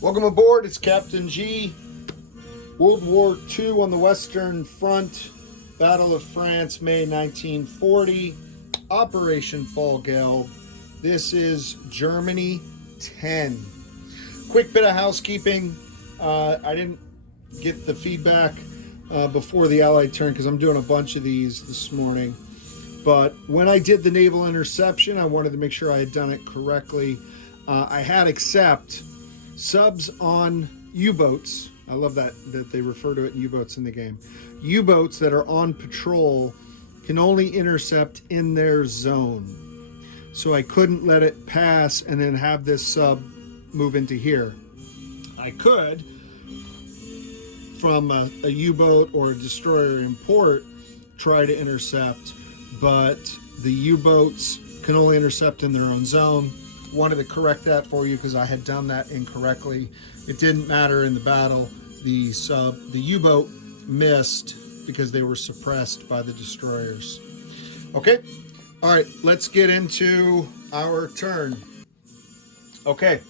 Welcome aboard. It's Captain G. World War II on the Western Front. Battle of France, May 1940. Operation Fall Gelb. This is Germany 10. Quick bit of housekeeping. I didn't get the feedback before the Allied turn because I'm doing a bunch of these this morning. But when I did the naval interception, I wanted to make sure I had done it correctly. I had except subs on U-boats. I love that they refer to it in U-boats in the game. U-boats that are on patrol can only intercept in their zone. So I couldn't let it pass and then have this sub move into here. I could, from a U-boat or a destroyer in port, try to intercept, but the U-boats can only intercept in their own zone. Wanted to correct that for you because I had done that incorrectly. It didn't matter in the battle. The U-boat missed because they were suppressed by the destroyers. Okay, all right, let's get into our turn. Okay,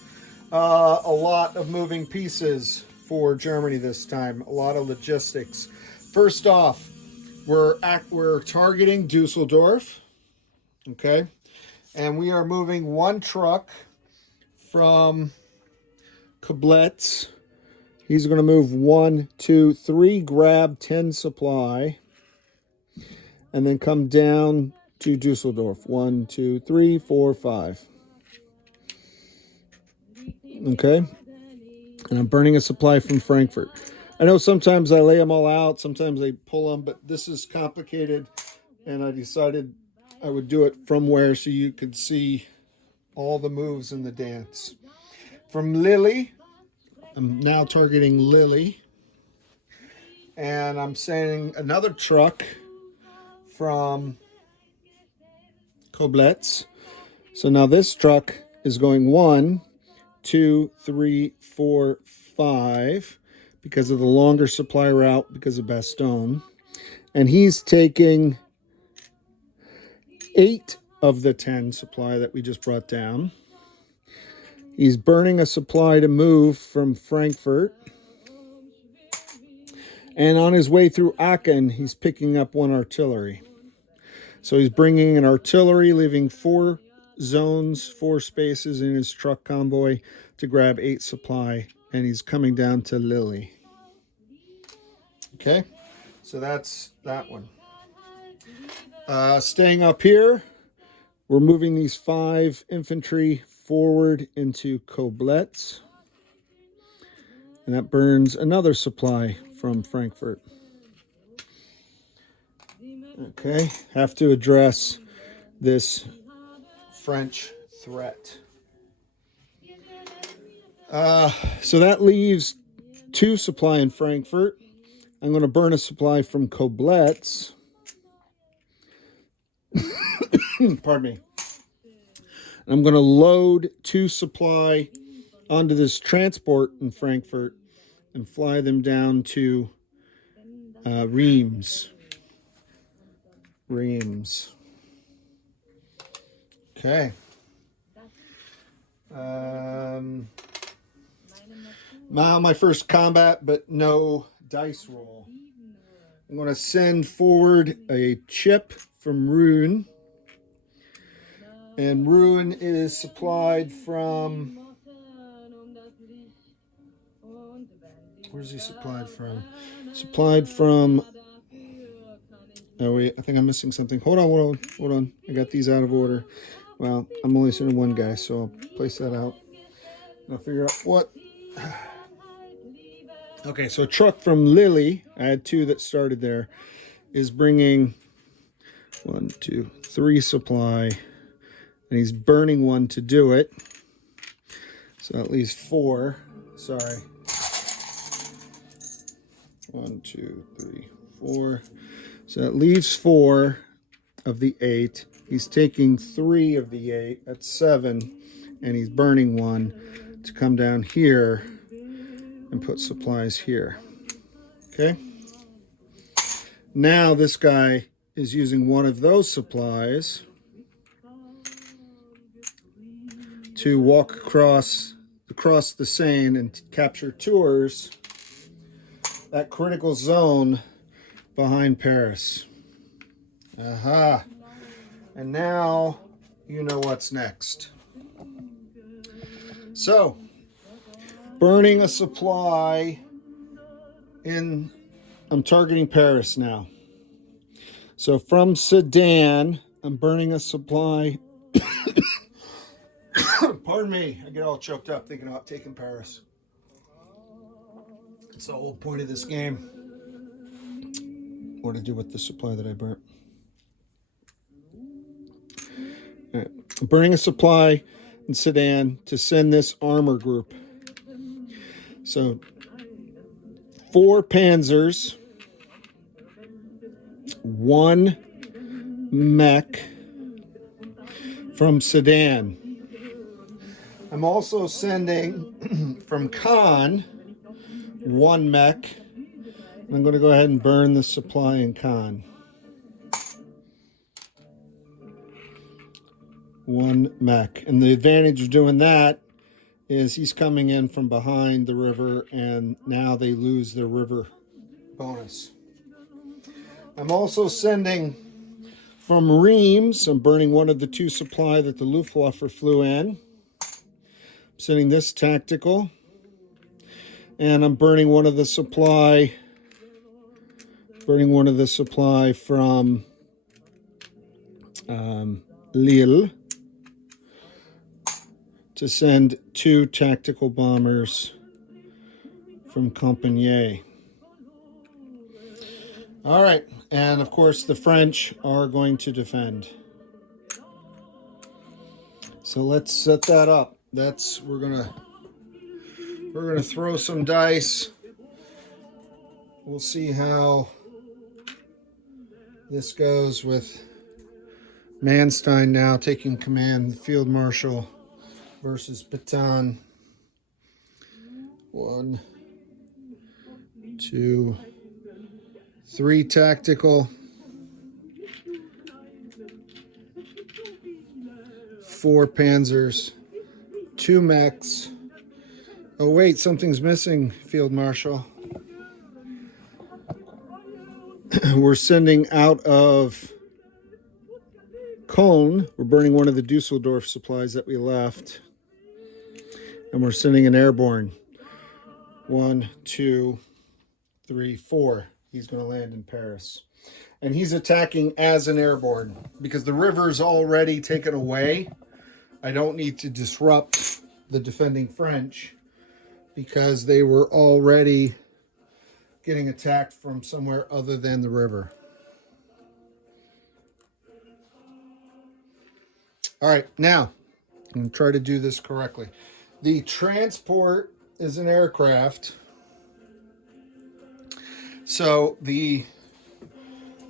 a lot of moving pieces for Germany this time. A lot of logistics. First off, we're targeting Dusseldorf. Okay. And we are moving one truck from Koblenz. He's going to move 1, 2, 3, grab 10 supply, and then come down to Dusseldorf. 1, 2, 3, 4, 5. Okay. And I'm burning a supply from Frankfurt. I know sometimes I lay them all out, sometimes I pull them, but this is complicated, and I decided I would do it from where so you could see all the moves in the dance. From Lily, I'm now targeting Lily. And I'm sending another truck from Koblenz. So now this truck is going 1, 2, 3, 4, 5 because of the longer supply route because of Bastogne. And he's taking 8 of the 10 supply that we just brought down. He's burning a supply to move from Frankfurt. And on his way through Aachen, he's picking up 1 artillery. So he's bringing an artillery, leaving 4 zones, 4 spaces in his truck convoy to grab 8 supply. And he's coming down to Lille. Okay, so that's that one. Staying up here, we're moving these 5 infantry forward into Koblenz. And that burns another supply from Frankfurt. Okay, have to address this French threat. So that leaves 2 supply in Frankfurt. I'm going to burn a supply from Koblenz. Pardon me. I'm going to load 2 supply onto this transport in Frankfurt and fly them down to Reims. Okay. Now my first combat, but no dice roll. I'm going to send forward a chip from Rouen. And Rouen is supplied from... Where's he supplied from? Supplied from... Oh, wait, I think I'm missing something. Hold on. I got these out of order. Well, I'm only sending 1 guy, so I'll place that out. I'll figure out what... Okay, so a truck from Lille, I had 2 that started there, is bringing 1, 2, 3 supply, and he's burning 1 to do it. So that leaves 4. Sorry. 1, 2, 3, 4. So that leaves 4 of the 8. He's taking 3 of the 8. That's 7. And he's burning 1 to come down here and put supplies here. Okay. Now this guy is using 1 of those supplies to walk across the cross the Seine and capture Tours, that critical zone behind Paris. Aha. And now you know what's next. So, burning a supply I'm targeting Paris now. So from Sedan, I'm burning a supply. Pardon me, I get all choked up thinking about taking Paris. It's the whole point of this game. What to do with the supply that I burnt. All right. I'm burning a supply in Sedan to send this armor group. So 4 Panzers, 1 mech from Sedan. I'm also sending from Caen 1 mech. I'm going to go ahead and burn the supply in Caen. 1 mech. And the advantage of doing that is he's coming in from behind the river, and now they lose their river bonus. I'm also sending from Reims. I'm burning one of the 2 supply that the Luftwaffe flew in. I'm sending this tactical. And I'm burning one of the supply from Lille to send 2 tactical bombers from Compiègne. All right, and of course the French are going to defend. So let's set that up. We're gonna throw some dice. We'll see how this goes with Manstein now taking command, Field Marshal versus Pétain. 1, 2, 3 tactical, 4 Panzers, 2 mechs. Oh wait, something's missing, Field Marshal. We're sending out of Cologne. We're burning one of the Dusseldorf supplies that we left. And we're sending an airborne. 1, 2, 3, 4. He's going to land in Paris. And he's attacking as an airborne because the river's already taken away. I don't need to disrupt the defending French because they were already getting attacked from somewhere other than the river. All right, now I'm going to try to do this correctly. The transport is an aircraft. So I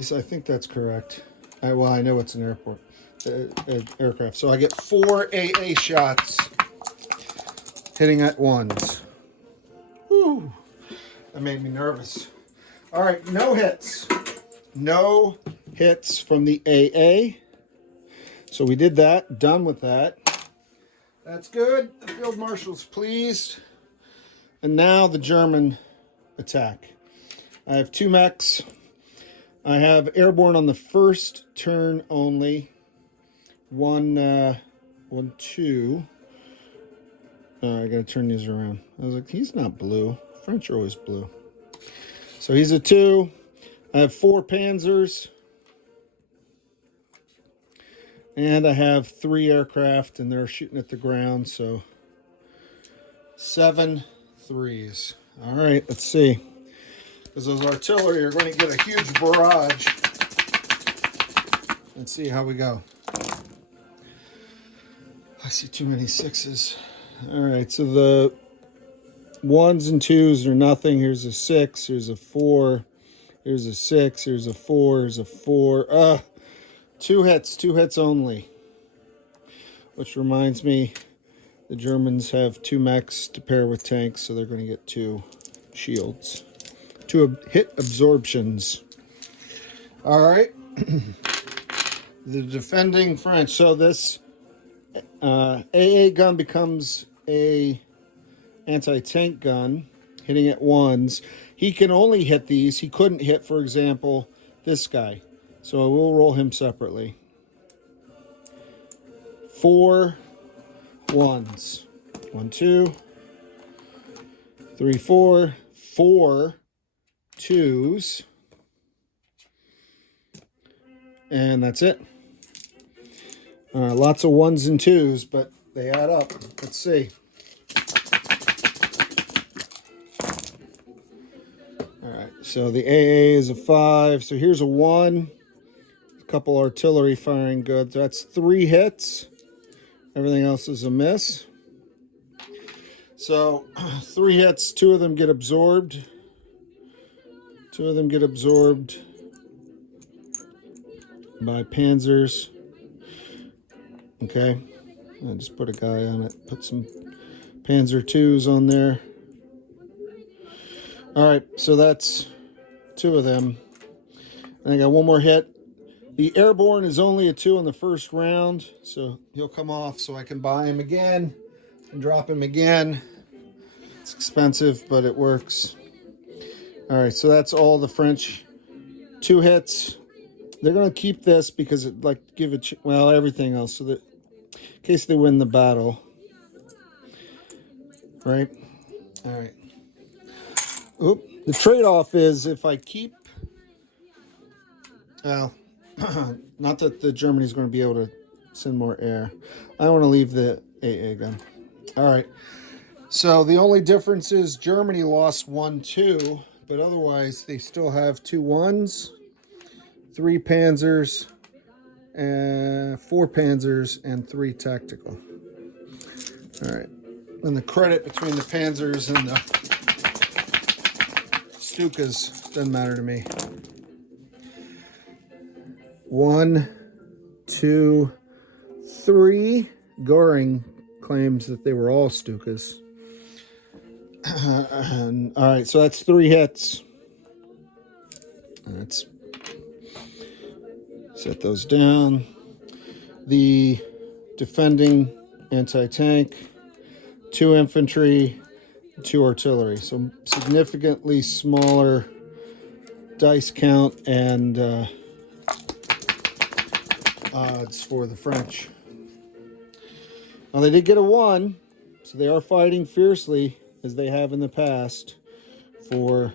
think that's correct. I know it's an aircraft. So I get 4 AA shots hitting at once. Whew. That made me nervous. All right, no hits. No hits from the AA. So we did that. Done with that. That's good. The Field Marshal's pleased. And now the German attack. I have 2 mechs. I have airborne on the first turn only. 1, 2. I gotta turn these around. I was like, he's not blue. French are always blue. So he's a 2. I have 4 Panzers. And I have 3 aircraft, and they're shooting at the ground, so 7 3s. All right, let's see. Because those artillery are going to get a huge barrage. Let's see how we go. I see too many 6s. All right, so the 1s and 2s are nothing. Here's a 6, here's a 4, here's a 6, here's a 4, here's a 4. 2 hits only. Which reminds me, the Germans have 2 mechs to pair with tanks, so they're going to get 2 shields. 2 hit absorptions. All right. The defending French. So this AA gun becomes a anti-tank gun, hitting at ones. He can only hit these. He couldn't hit, for example, this guy. So I will roll him separately. 4 ones. 1, 2, 3, 4. 4 twos. And that's it. Lots of ones and twos, but they add up. Let's see. All right, so the AA is a 5. So here's a 1. A couple artillery firing good. That's 3 hits. Everything else is a miss. So 3 hits, 2 of them get absorbed. 2 of them get absorbed by Panzers. Okay, I just put a guy on it. Put some Panzer 2s on there. All right, so that's 2 of them. And I got 1 more hit. The airborne is only a 2 in the first round, so he'll come off so I can buy him again and drop him again. It's expensive, but it works. All right, so that's all the French. 2 hits. They're going to keep this because it give it, well, everything else, so that in case they win the battle. Right? All right. Oop. The trade-off is if I keep, well, not that the Germany's going to be able to send more air. I want to leave the AA gun. All right. So the only difference is Germany lost 1, 2, but otherwise they still have 2 ones, 3 Panzers, 4 Panzers, and 3 tactical. All right. And the credit between the Panzers and the Stukas doesn't matter to me. 1, 2, 3. Goring claims that they were all Stukas. All right, so that's 3 hits. Let's set those down. The defending anti-tank, 2 infantry, 2 artillery. So significantly smaller dice count and odds for the French. Well, they did get a 1, so they are fighting fiercely as they have in the past for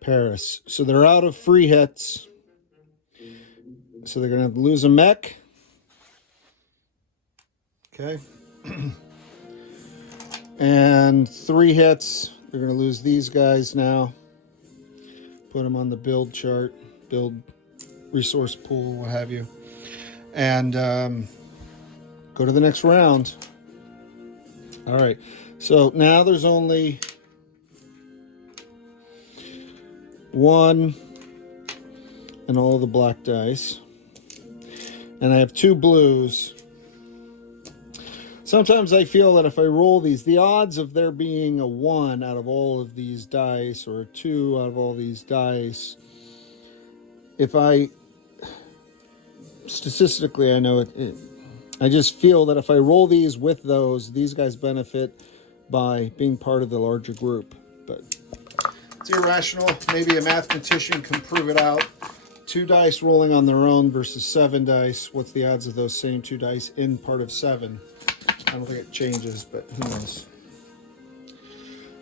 Paris. So they're out of free hits. So they're going to have to lose a mech. Okay. And 3 hits. They're going to lose these guys now. Put them on the build chart, build resource pool, what have you. And go to the next round. All right. So now there's only 1 and all the black dice. And I have 2 blues. Sometimes I feel that if I roll these, the odds of there being a 1 out of all of these dice or a 2 out of all these dice, if I, statistically, I know I just feel that if I roll these with those, these guys benefit by being part of the larger group. But it's irrational. Maybe a mathematician can prove it out. 2 dice rolling on their own versus 7 dice. What's the odds of those same 2 dice in part of 7? I don't think it changes, but who knows.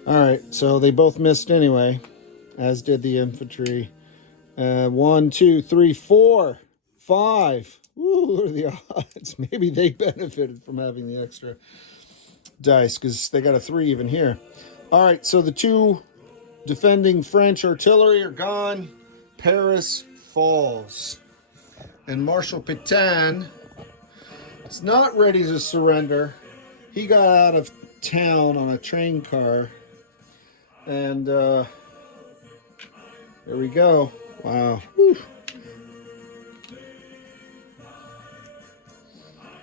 All right, so they both missed anyway, as did the infantry. 1, 2, 3, 4, 5. Ooh, what are the odds? Maybe they benefited from having the extra dice because they got a 3 even here. All right, so the 2 defending French artillery are gone. Paris falls. And Marshal Pétain is not ready to surrender. He got out of town on a train car. And there we go. Wow. Whew.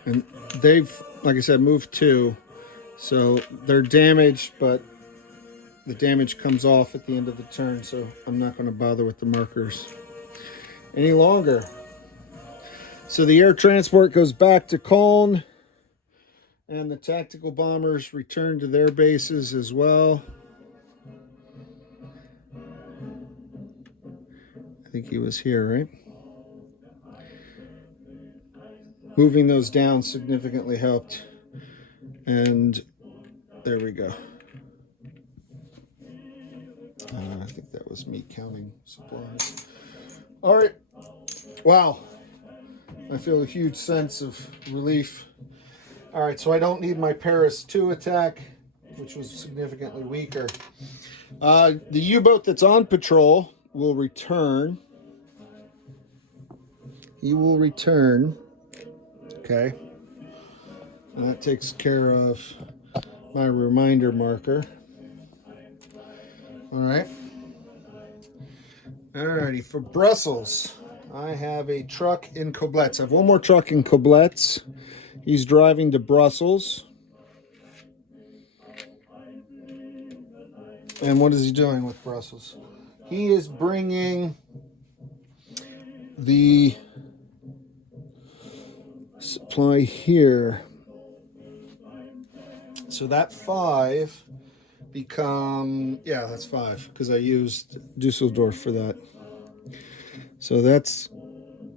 And they've, like I said, moved 2. So they're damaged, but the damage comes off at the end of the turn. So I'm not going to bother with the markers any longer. So the air transport goes back to Cologne. And the tactical bombers returned to their bases as well. I think he was here, right? Moving those down significantly helped. And there we go. I think that was me counting supplies. All right. Wow. I feel a huge sense of relief. All right, so I don't need my Paris 2 attack, which was significantly weaker. The U-boat that's on patrol will return. He will return. Okay. And that takes care of my reminder marker. All right. Alrighty, for Brussels, I have a truck in Coblentz. I have one more truck in Coblentz. He's driving to Brussels. And what is he doing with Brussels? He is bringing the supply here. So that 5 become, yeah, that's 5 because I used Dusseldorf for that. So that's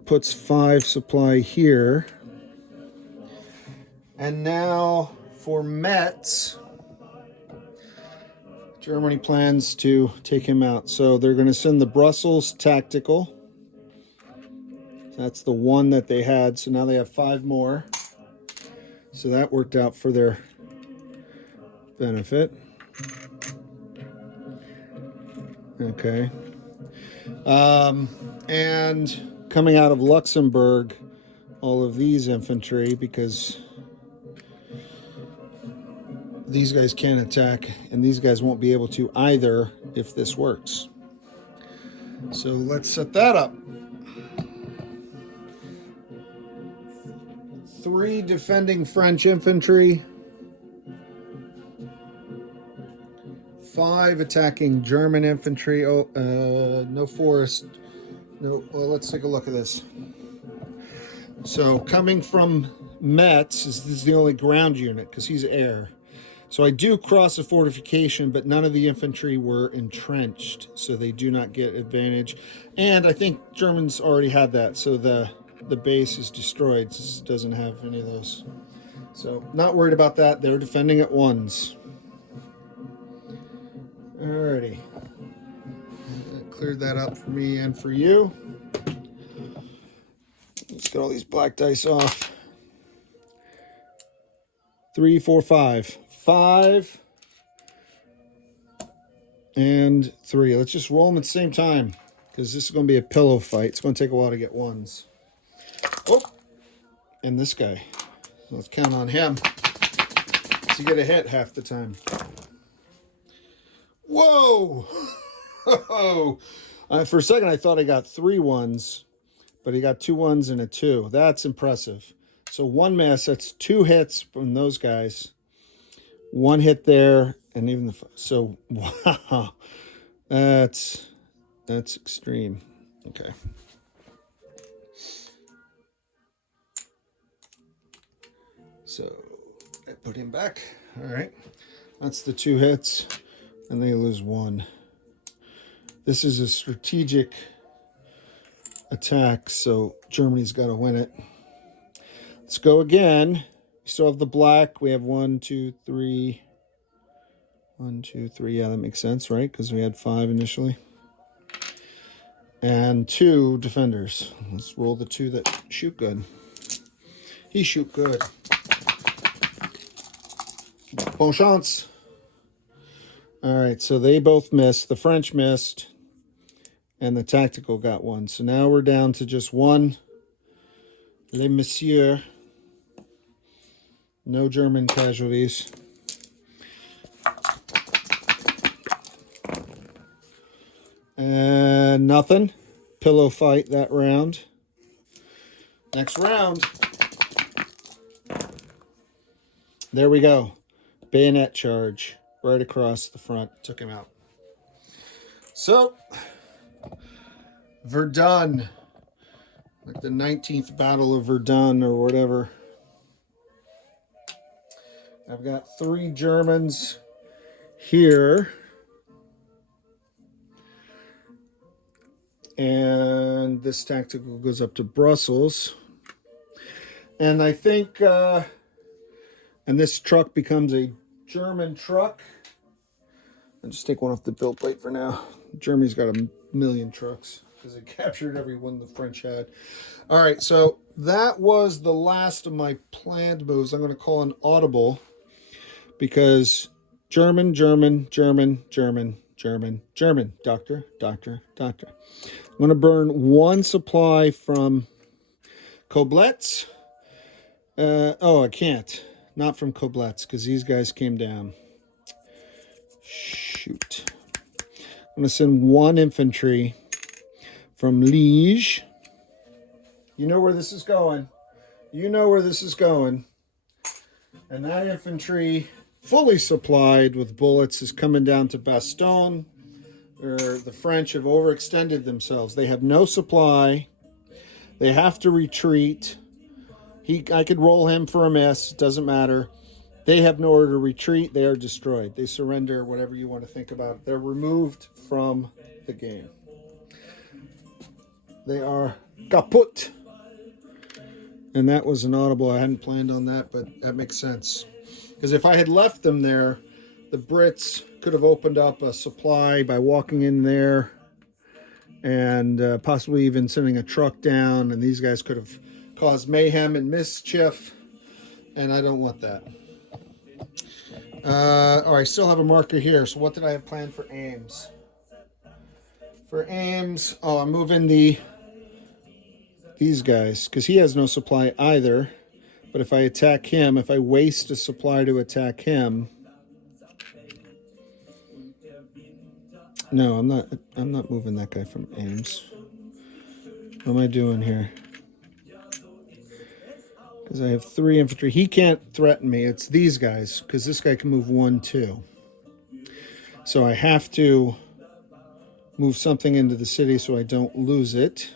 puts 5 supply here. And now for Metz, Germany plans to take him out. So they're going to send the Brussels tactical. That's the one that they had. So now they have 5 more. So that worked out for their benefit. Okay. And coming out of Luxembourg, all of these infantry, because these guys can't attack, and these guys won't be able to either if this works. So let's set that up. 3 defending French infantry, 5 attacking German infantry. Oh, no forest. No. Well, let's take a look at this. So coming from Metz, this is the only ground unit because he's air. So I do cross a fortification, but none of the infantry were entrenched, so they do not get advantage. And I think Germans already had that, so the base is destroyed. It doesn't have any of those. So not worried about that. They're defending at ones. Alrighty. Cleared that up for me and for you. Let's get all these black dice off. 3, 4, 5. 5 and 3. Let's just roll them at the same time because this is going to be a pillow fight. It's going to take a while to get ones. Oh, and this guy. So let's count on him. So you get a hit half the time. Whoa! For a second, I thought I got 3 ones, but he got 2 ones and a 2. That's impressive. So 1 miss. That's 2 hits from those guys. 1 hit there, and even so. Wow, that's extreme. Okay. So I put him back. All right, that's the 2 hits, and they lose 1. This is a strategic attack, so Germany's got to win it. Let's go again. We still have the black. We have 1, 2, 3. 1, 2, 3. Yeah, that makes sense, right? Because we had 5 initially. And 2 defenders. Let's roll the 2 that shoot good. He shoot good. Bon chance. All right, so they both missed. The French missed. And the tactical got 1. So now we're down to just 1. Les Messieurs. No German casualties. And nothing. Pillow fight that round. Next round. There we go. Bayonet charge right across the front. Took him out. So, Verdun. Like the 19th Battle of Verdun or whatever. I've got 3 Germans here. And this tactical goes up to Brussels. And I think, and this truck becomes a German truck. I'll just take one off the build plate for now. Germany's got a million trucks because it captured every one the French had. All right, so that was the last of my planned moves. I'm going to call an audible because German, German, German, German, German, German, doctor, doctor, doctor. I'm going to burn 1 supply from Koblenz. Oh, I can't. Not from Koblenz because these guys came down. Shoot. I'm going to send 1 infantry from Liege. You know where this is going. You know where this is going. And that infantry, fully supplied with bullets, is coming down to Bastogne. The French have overextended themselves. They have no supply. They have to retreat. I could roll him for a miss. Doesn't matter. They have nowhere to retreat. They are destroyed. They surrender, whatever you want to think about. They're removed from the game. They are kaput. And that was an audible. I hadn't planned on that, but that makes sense. Because if I had left them there, the Brits could have opened up a supply by walking in there and possibly even sending a truck down. And these guys could have caused mayhem and mischief. And I don't want that. I still have a marker here. So what did I have planned for Ames? For Ames, I'm moving these guys because he has no supply either. But if I attack him, if I waste a supply to attack him, no, I'm not moving that guy from Ames. What am I doing here? Because I have 3 infantry. He can't threaten me. It's these guys, because this guy can move 1, 2. So I have to move something into the city so I don't lose it.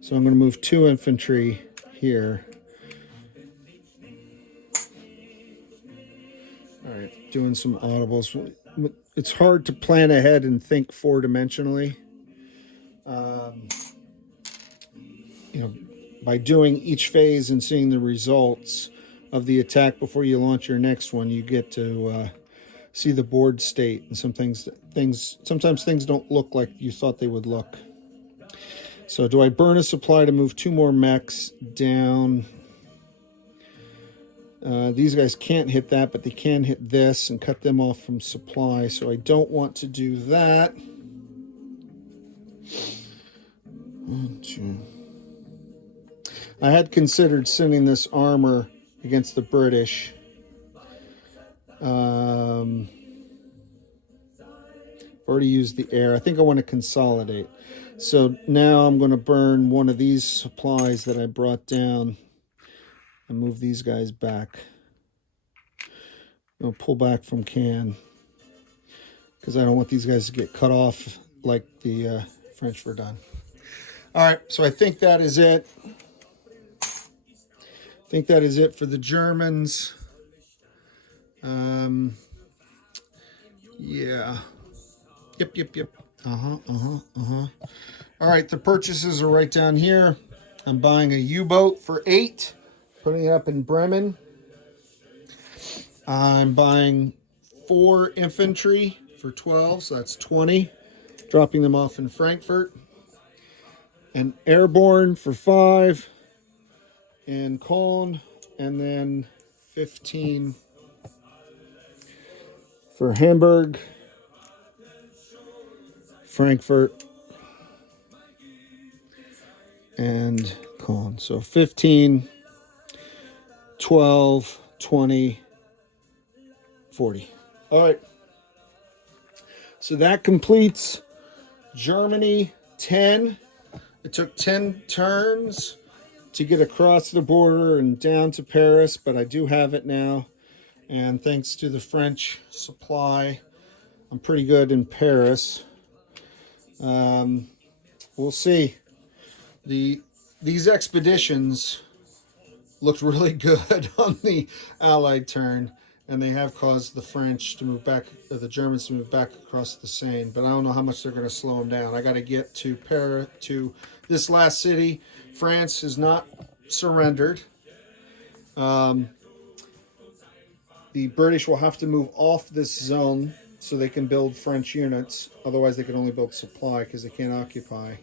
So I'm going to move 2 infantry here. All right, doing some audibles. It's hard to plan ahead and think 4-dimensionally. By doing each phase and seeing the results of the attack before you launch your next one, you get to see the board state. And sometimes things don't look like you thought they would look. So do I burn a supply to move 2 more mechs down? These guys can't hit that, but they can hit this and cut them off from supply. So I don't want to do that. 1, 2. I had considered sending this armor against the British. Already used the air. I think I want to consolidate. So now I'm going to burn one of these supplies that I brought down and move these guys back. I'll pull back from Cannes because I don't want these guys to get cut off like the French were done. All right, so I think that is it. I think that is it for the Germans. Yeah. Yep. All right, the purchases are right down here. I'm buying a U-boat for 8, putting it up in Bremen. I'm buying 4 infantry for 12, so that's 20. Dropping them off in Frankfurt. And airborne for 5. In Cologne, and then 15 for Hamburg, Frankfurt, and Cologne. So 15, 12, 20, 40. All right. So that completes Germany 10. It took 10 turns to get across the border and down to Paris, but I do have it now. And thanks to the French supply, I'm pretty good in Paris. We'll see. These expeditions looked really good on the Allied turn, and they have caused the French to move back, the Germans to move back across the Seine. But I don't know how much they're going to slow them down. I got to get to Paris, to this last city. France has not surrendered. Um, the British will have to move off this zone so they can build French units. Otherwise, they can only build supply because they can't occupy.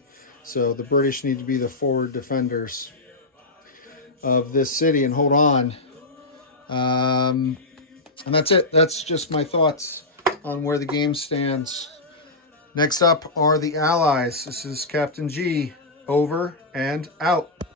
So the British need to be the forward defenders of this city and hold on. And that's it. That's just my thoughts on where the game stands. Next up are the Allies. This is Captain G. Over and out.